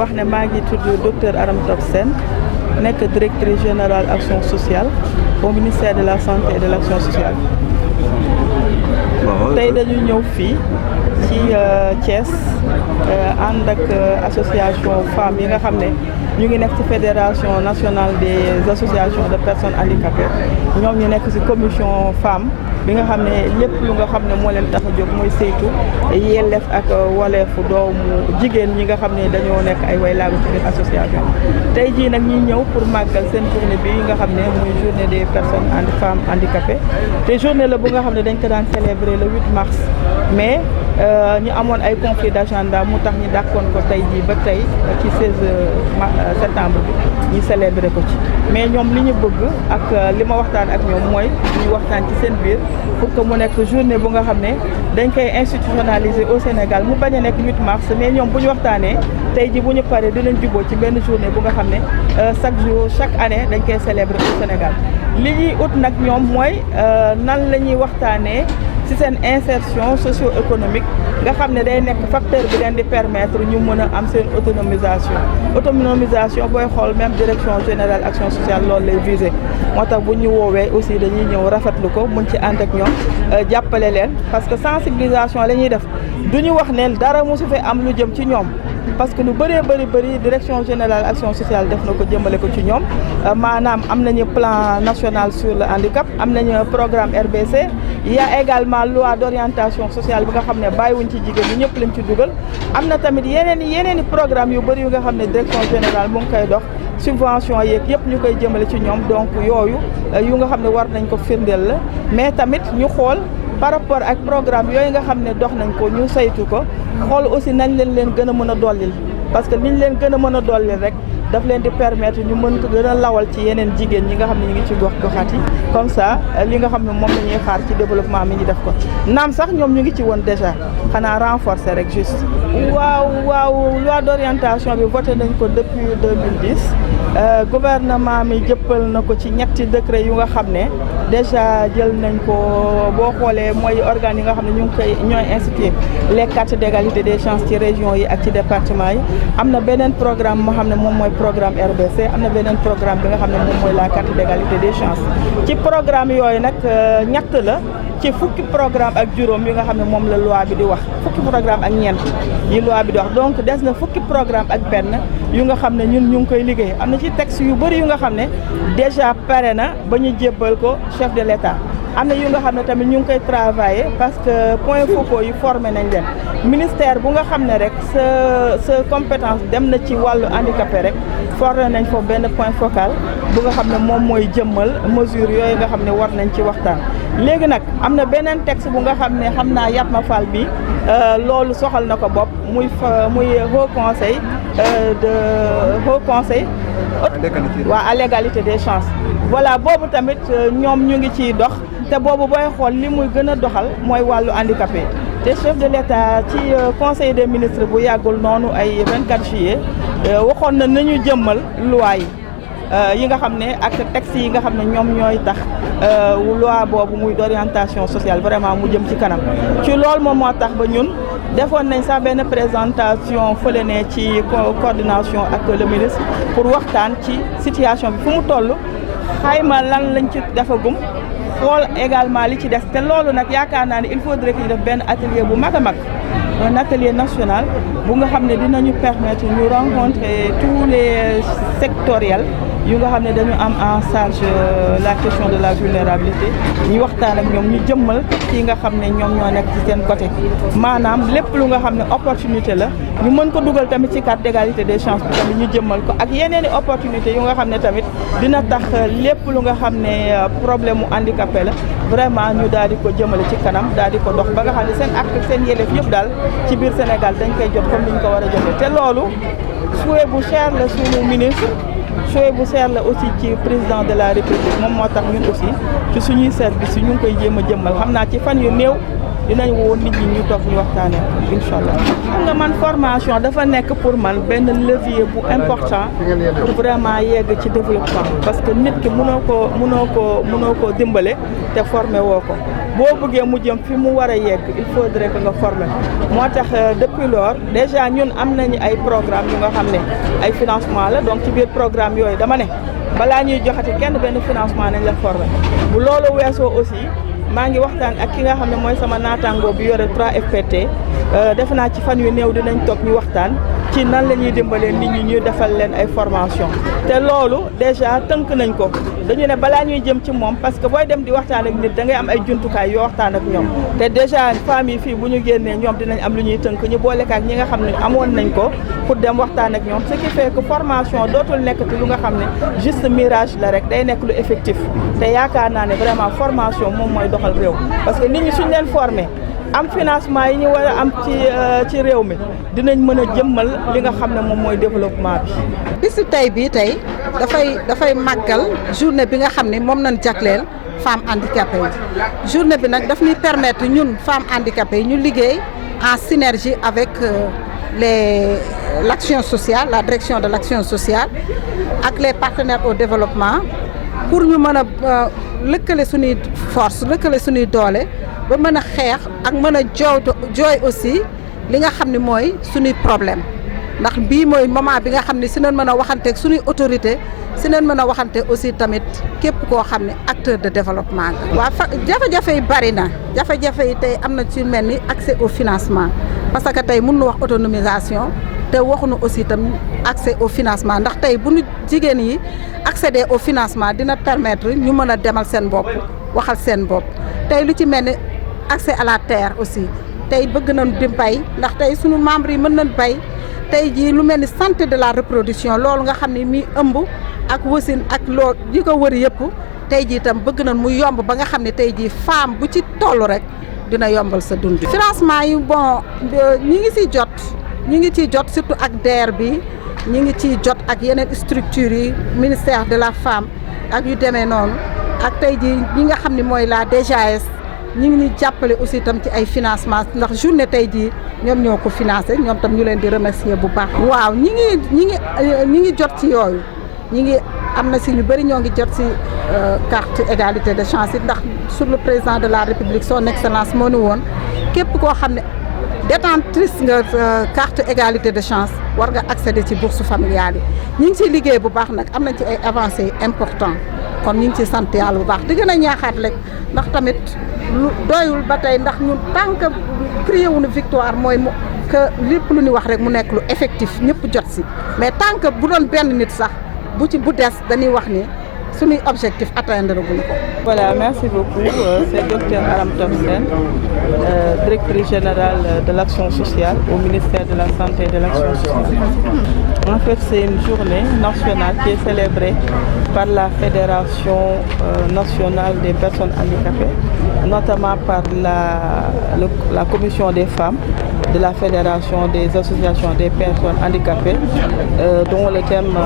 wax ne maa ngi tudd docteur Aram Top Sène nekk directrice générale action sociale au ministère de la santé et de l'action sociale. tey dañu ñëw fii ci Thiès ànd ak association femmes yi nga xam ne ñu ngi nekk ci fédération nationale des associations de personnes handicapées ñoom ñu nekk ci commission femmes bi nga xam ne lépp lu nga xam ne moo leen tax a jóg mooy saytu yelleef ak waleefu doomu jigéen ñi nga xam ne dañoo nekk ay way laagu ci biir association tey jii nag ñi ñëw pour màggal seen journée bi nga xam ne muy journée des personnes femmes handicapées te journée la bu nga xam ne dañ ko daan célébrer le 8 mars mais ñu amoon ay conflit d'agenda mu tax ñu dàkkoon ko tey jii ba tey ci 16 septembre bi ñu célébrer ko ci mais ñoom li ñu bëgg ak li ma waxtaan ak ñoom mooy ñu waxtaan ci seen biir pour que mu nekk journée bu nga xam ne dañ koy institutionnaliser au Sénégal mu bañ a nekk 8 mars mais ñoom bu ñu waxtaanee tey ji bu ñu paree dinañ juboo ci benn journée bu nga xam ne chaque année dañ koy célébrer au Sénégal li ñuy ut nag ñoom mooy nan la ñuy waxtaanee ci seen insertion socio-économique nga xam ne day nekk facteur bi leen di permettre ñu mën a am seen autonomisation booy xool même direction générale action sociale loolu lay viser moo tax bu ñu woowee aussi dañuy ñëw rafetlu ko mun ci ànd ak ñoom jàppale leen parce que sensibilisation la ñuy def du ñu wax ne dara mosu fee am lu jëm ci ñoom parce que lu bëri direction générale action sociale def na ko jëmale ko ci ñoom maanaam am nañu plan national sur le handicap am nañu programme RBC il y a également loi d'orientation sociale bi nga xam ne bàyyiwuñ ci jigéen ñi ñëpp lañ ci dugal am na tamit yeneen i programme yu bëri yu nga xam ne direction générale mu ngi koy dox subvention yeeg yëpp ñu koy jëmale ci ñoom donc yooyu yu nga xam ne war nañ ko firndeel la mais tamit ñu xool par rapport ak programme yooyu nga xam ne dox nañ ko ñu saytu ko xool aussi nañ leen gën a mën a dollil parce que niñ leen gën a mën a dollil rek daf leen di permettre ñu mën ko gën a lawal ci yeneen jigéen ñi nga xam ne ñu ngi ci gox-goxaat yi comme ça li nga xam ne moom la ñuy xaar ci développement mi ñu def ko naam sax ñoom ñu ngi ci woon déjà xanaa renforcer rek juste. waaw loi d'orientation bi voté nañ ko depuis 2010 gouvernement mi jëppal na ko ci ñetti décret yu nga xam ne déjà jël nañ ko boo xoolee mooy organes yi nga xam ne ñu ngi koy ñooy instituer les cartes d'égalité des chances ci régions yi ak ci département yi am na beneen programme moo xam ne moom mooy programme RBC am na beneen programme bi nga xam ne moom mooy la carte d'égalité des chances ci programme yooyu nag ñett la ci fukki programme ak juróom yi nga xam ne moom la loi bi di wax fukki programme ak ñeent yi loi bi di wax donc des na fukki programme ak benn yu nga xam ne ñun ñu ngi koy liggéey am na ci texte yu bëri yu nga xam ne déjà pare na ba ñu jébbal ko chef de l'État am na yu nga xam ne tamit ñu ngi koy travailler parce que points focaux yi formé nañ leen ministère bu nga xam ne rek sa compétence dem na ci wàllu handicapé rek formé nañ foofu benn point focal bu nga xam ne moom mooy jëmmal mesure yooyu nga xam ne war nañ ci waxtaan léegi nag am na beneen texte bu nga xam ne xam naa Yatma Fall bi loolu soxal na ko bopp muy haut conseil à l'égalité des chances voilà boobu tamit ñoom ñu ngi ciy dox te boobu booy xool li muy gën a doxal mooy wàllu handicapé te chef de l'État ci conseil des ministres bu yàggul noonu ay 24 juillet waxoon na nañu jëmmal loi yi nga xam ne ak texte yi nga xam ne ñoom ñooy tax loi boobu muy d'orientation sociale vraiment mu jëm ci kanam ci loolu moom moo tax ba ñun defoon nañ sax benn présentation fële ne ci coordination ak le ministre pour waxtaan ci situation bi fu mu toll xayma lan lañ ci defagum xool également li ci des te loolu nag yaakaar naa ne il faudrait que ñu def benn atelier bu mag a mag un atelier national bu nga xam ne dinañu permettre ñu rencontrer tous les sectoriels yu nga xam ne dañu am en charge la question de la vulnérabilité ñu waxtaan ak ñoom ñu jëmmal ci nga xam ne ñoom ñoo nekk ci seen côté maanaam lépp lu nga xam ne opportunité la ñu mën ko dugal tamit ci carte d'égalité des chances bi tamit ñu jëmmal ko ak yeneen i opportunité yu nga xam ne tamit dina tax lépp lu nga xam ne problème mu handicapé la vraiment ñu daal di ko jëmale ci kanam daal di ko dox ba nga xam ne seen ak seen yelleef yëpp daal ci biir Sénégal dañ koy jot comme ni ñu ko war a jotee te loolu souhait bu cher la suñu ministre souhait bu cher la aussi ci président de la République moom moo tax ñun aussi ci suñuy service yi ñu ngi koy jéem a jëmmal xam naa ci fan yu néew dinañ woo nit ñi ñu toog ñu waxtaanee incha allah. xam nga man formation dafa nekk pour man benn levier bu important pour vraiment yegg ci développement parce que nit ki mënoo koo dimbale te formé woo ko boo bëggee mu jëm fi mu war a yegg il faudrait que nga formé moo tax depuis lors déjà ñun am nañu ay programme yu nga xam ne ay financement la donc ci biir programme yooyu dama ne balaa ñuy joxati kenn benn financement nañ la formé bu loolu weesoo aussi maa ngi waxtaan ak ki nga xam ne mooy sama naataango bi yore 3FPT defe naa ci fan yu néew dinañ toog ñu waxtaan ci nan la ñuy dimbalee nit ñi ñuy defal leen ay formation te loolu déjà tënk nañ ko dañu ne balaa ñuy jëm ci moom parce que booy dem di waxtaan ak nit da ngay am ay jumtukaay yoo waxtaan ak ñoom te déjà famille fii bu ñu génnee ñoom dinañ am lu ñuy tënk ñu booleka ak ñi nga xam ne amoon nañ ko pour dem waxtaan ak ñoom ce qui fait que formation dootul nekkati lu nga xam ne juste mirage la rek day nekk lu effectif te yaakaar naa ne vraiment formation moom mooy doxal réew parce que nit ñi suñ leen formé am financement yi ñu war a am ci réew mi dinañ mën a jëmmal li nga xam ne moom mooy développement bi. bisu tey bii tey dafay màggal journée bi nga xam ne moom nañ jagleel femmes handicapées yi journée bi nag daf ñuy permettre ñun femmes handicapées yi ñu liggéey en synergie avec l'action sociale, la direction de l'action sociale ak les partenaires au développement pour ñu mën a lëkkale suñuy force lëkkale suñuy doole ba mën a xeex ak mën a jooy aussi li nga xam ne mooy suñuy problème ndax bii mooy moment bi nga xam ne si nañ mën a waxanteeg suñuy autorité si nañ mën a waxante aussi tamit képp koo xam ne acteur de développement nga. waaw jafe-jafe yi bari na jafe-jafe yi tey am na ci mel ni accès au financement parce que tey mën nu wax autonomisation te waxuñu aussi tam accès au financement ndax tey bu ñu jigéen yi accéder au financement dina permettre ñu mën a demal seen bopp waxal seen bopp tey lu ci mel ni accès à la terre aussi tey bëgg nañ di bay ndax tey suñu membres yi mën nañ bay tey jii lu mel ni santé de la reproduction loolu nga xam ne mi ëmb ak wasin ak loolu yi ko wër yëpp tey jii itam bëgg nañ mu yomb ba nga xam ne tey jii femme bu ci toll rek dina yombal sa dund. financement yi bon ñi ngi ciy jot surtout ak DER bi ñi ngi ciy jot ak yeneen structures yi ministère de la femme ak yu demee noonu ak tey jii ñi nga xam ne mooy la DGAS ñi ngi ñuy jàppale aussi itam ci ay financement ndax journée tey jii ñoom ñoo ko financé ñoom tam ñu leen di remercier bu baax. waaw ñi ngi jot ci yooyu ñi ngi am na si ñu bëri ñoo ngi jot si carte égalité de chance yi ndax sur le président de la république son excellence moo ni woon képp koo xam ne détentrice nga carte égalité de chance war nga accéder ci bourse familiale yi ñi ngi ciy liggéey bu baax nag am nañ ci ay avancées important kon ñu ngi ciy sant yàlla bu baax di gën a ñaaxaat rek ndax tamit lu doyul ba tey ndax ñun tant que crié wuñu victoire mooy que lépp lu ñu wax rek mu nekk lu effectif ñëpp jot si mais tant que bu doon benn nit sax bu des dañuy wax ni suñuy objectif atteindre guñu ko. Voilà, merci beaucoup. C'est Dr Aram Top Sène, directrice générale de l'action sociale au ministère de la Santé et de l'Action sociale. En fait, c'est une journée nationale qui est célébrée par la Fédération nationale des personnes handicapées, notamment par la Commission des femmes de la Fédération des associations des personnes handicapées, dont le thème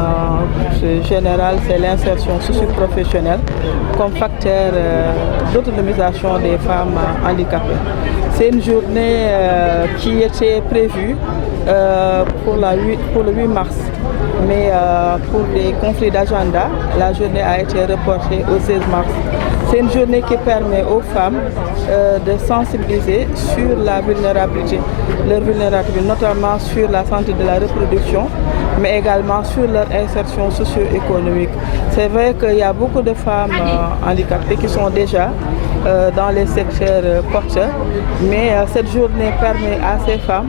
général, c'est l'insertion socio-professionnelle comme facteur d'autonomisation des femmes handicapées. C'est une journée qui était prévue pour le 8 mars, mais pour des conflits d'agenda, la journée a été reportée au 16 mars. C'est une journée qui permet aux femmes de sensibiliser sur la vulnérabilité, leur vulnérabilité, notamment sur la santé de la reproduction, mais également sur leur insertion socio-économique. C'est vrai qu'il y a beaucoup de femmes handicapées qui sont déjà dans les secteurs porteurs, mais cette journée permet à ces femmes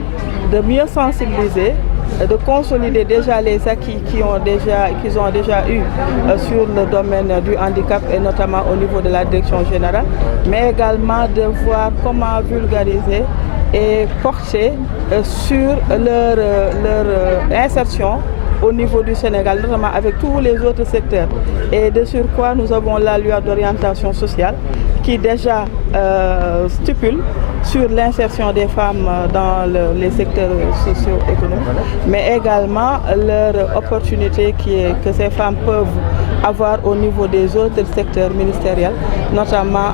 de mieux sensibiliser, de consolider déjà les acquis qu'ils ont déjà eu sur le domaine du handicap et notamment au niveau de la direction générale, mais également de voir comment vulgariser et porter sur leur insertion au niveau du Sénégal, notamment avec tous les autres secteurs. Et de surcroît, nous avons la loi d'orientation sociale qui déjà stipule sur l'insertion des femmes dans les secteurs socio-économiques, mais également leur opportunité que ces femmes peuvent avoir au niveau des autres secteurs ministériels, notamment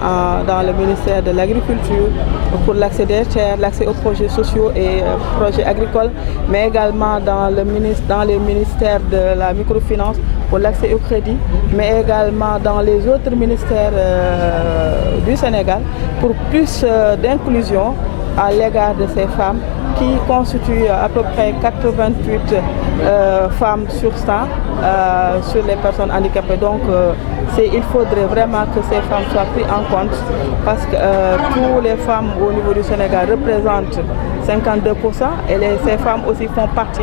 dans le ministère de l'Agriculture, pour l'accès des terres, l'accès aux projets sociaux et projets agricoles, mais également dans les ministères de la microfinance pour l'accès au crédit, mais également dans les autres ministères du Sénégal pour plus d'inclusion à l'égard de ces femmes qui constituent à peu près 88 femmes sur 100 sur les personnes handicapées. Donc il faudrait vraiment que ces femmes soient prises en compte parce que toutes les femmes au niveau du Sénégal représentent 52% et ces femmes aussi font partie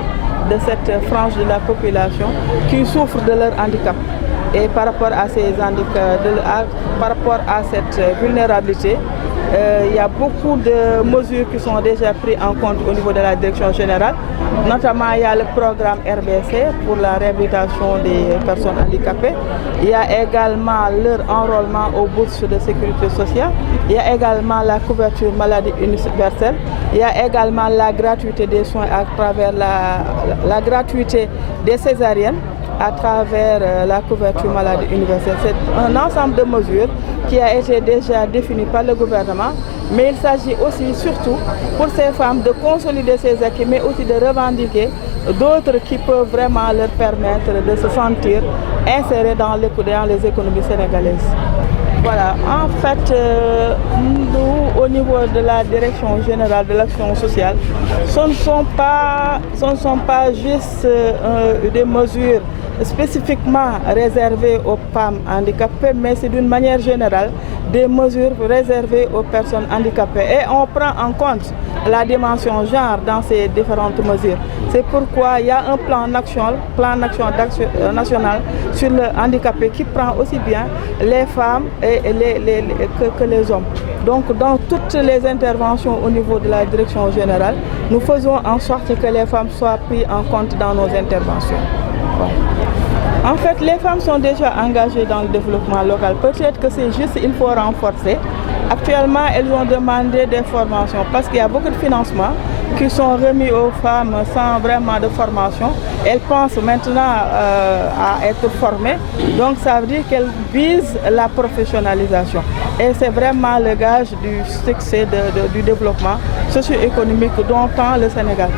de cette frange de la population qui souffre de leur handicap. Et par rapport à ces handicaps, par rapport à cette vulnérabilité, il y a beaucoup de mesures qui sont déjà prises en compte au niveau de la direction générale. Notamment, il y a le programme RBC pour la réhabilitation des personnes handicapées. Il y a également leur enrôlement aux bourses de sécurité sociale. Il y a également la couverture maladie universelle. Il y a également la gratuité des soins à travers la gratuité des césariennes à travers la couverture maladie universelle. C'est un ensemble de mesures qui a été déjà défini par le gouvernement, mais il s'agit aussi surtout pour ces femmes de consolider ces acquis, mais aussi de revendiquer d'autres qui peuvent vraiment leur permettre de se sentir insérés dans les économies sénégalaises. Voilà, en fait, nous, au niveau de la Direction générale de l'action sociale, ce ne sont pas juste des mesures spécifiquement réservées aux femmes handicapées, mais c'est d'une manière générale des mesures réservées aux personnes handicapées. Et on prend en compte la dimension genre dans ces différentes mesures. C'est pourquoi il y a un plan d'action national sur le handicapé qui prend aussi bien les femmes que les hommes. Donc dans toutes les interventions au niveau de la direction générale, nous faisons en sorte que les femmes soient prises en compte dans nos interventions. Voilà. En fait, les femmes sont déjà engagées dans le développement local. Peut-être que c'est juste, il faut renforcer. Actuellement, elles ont demandé des formations parce qu'il y a beaucoup de financements qui sont remis aux femmes sans vraiment de formation. Elles pensent maintenant à être formées. Donc ça veut dire qu'elles visent la professionnalisation. Et c'est vraiment le gage du succès du développement socio-économique dont tend le Sénégal.